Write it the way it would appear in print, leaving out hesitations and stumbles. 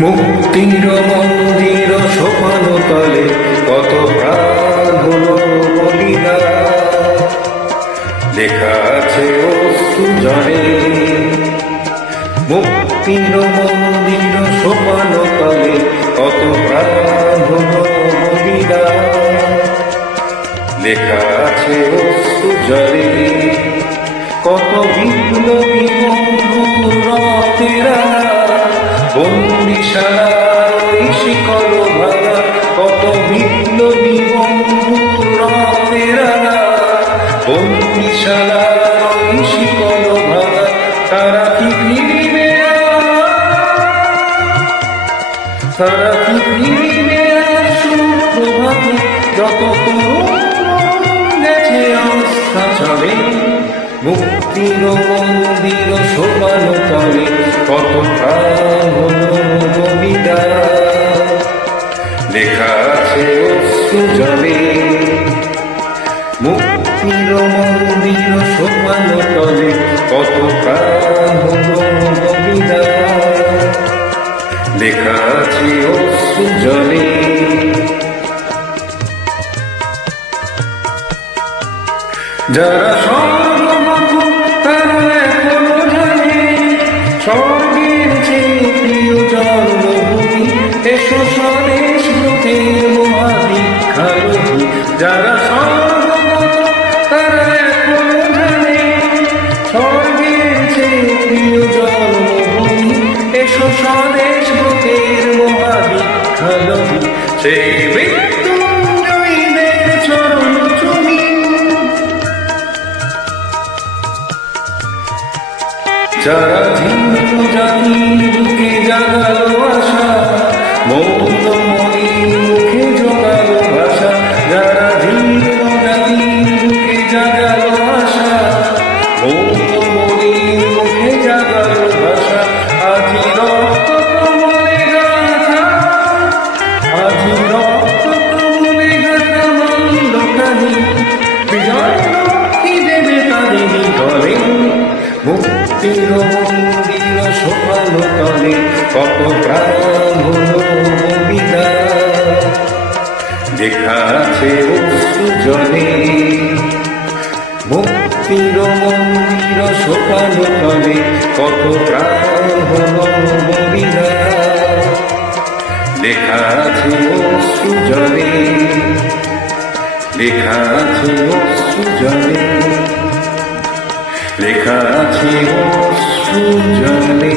মুক্তির মন্দির সোপান তলে কত প্রাণ হলো বলিদান, লেখা আছে অশ্রু জলে। মুক্তির মন্দির সোপান তলে কত প্রাণ হলো বলিদান, লেখা আছে অশ্রু জলে। কত বিপ্লবী বন্ধুর রক্তের বন্দিশালার ওই শিকল ভাঙা, কত বিপ্লবী বন্ধুর রক্তের বন্দিশালার ওই শিকল ভাঙা। তারা কি ফিরিবে, তারা কি ফিরিবে সুপ্রভাতে, যত গেছে আস্থা চলে। মুক্তির মন্দির সোপান তলে কত প্রাণ হলো বলিদান, লেখা আছে অশ্রু জলে। মুক্তির মন্দির সোপান তলে কত প্রাণ হলো বলিদান, লেখা আছে অশ্রু জলে। যারা সর্বমুখ তারা এখনো জানে স্বর্গের চেয়ে প্রিয় জন্মভূমি, এসো স্বদেশ ব্রতের মহাদীক্ষারোহী। যারা সর্বমুখ তারা এখনো জানে স্বর্গের চেয়ে প্রিয় জন্মভূমি, এসো স্বদেশ ব্রতের মহাদীক্ষারোহী। সেই মৃত্যুঞ্জয়ীদের চরণ চুমি, যারা ভিন্ন জাতির বুকে জাগালো আশা, মৌনমণির মুখে জোগালো ভাষা। যারা ভিন্ন জাতির বুকে জাগালো আশা, মৌনমণির মুখে জাগালো ভাষা। আজি রক্ত কমলে গাথা, আজি রক্ত কমলে গাথা মল্লকানি, বিজয় লক্ষ্মী দেবে তারিণী গলে। মুক্তির মন্দির সোপান তলে কত প্রাণ হলো বলিদান, লেখা আছে অশ্রু জলে। মুক্তির মন্দির সোপান তলে কত প্রাণ হলো বলিদান, লেখা আছে অশ্রু জলে, লেখা আছে অশ্রু জলে, লেখা আছে অশ্রু জলে।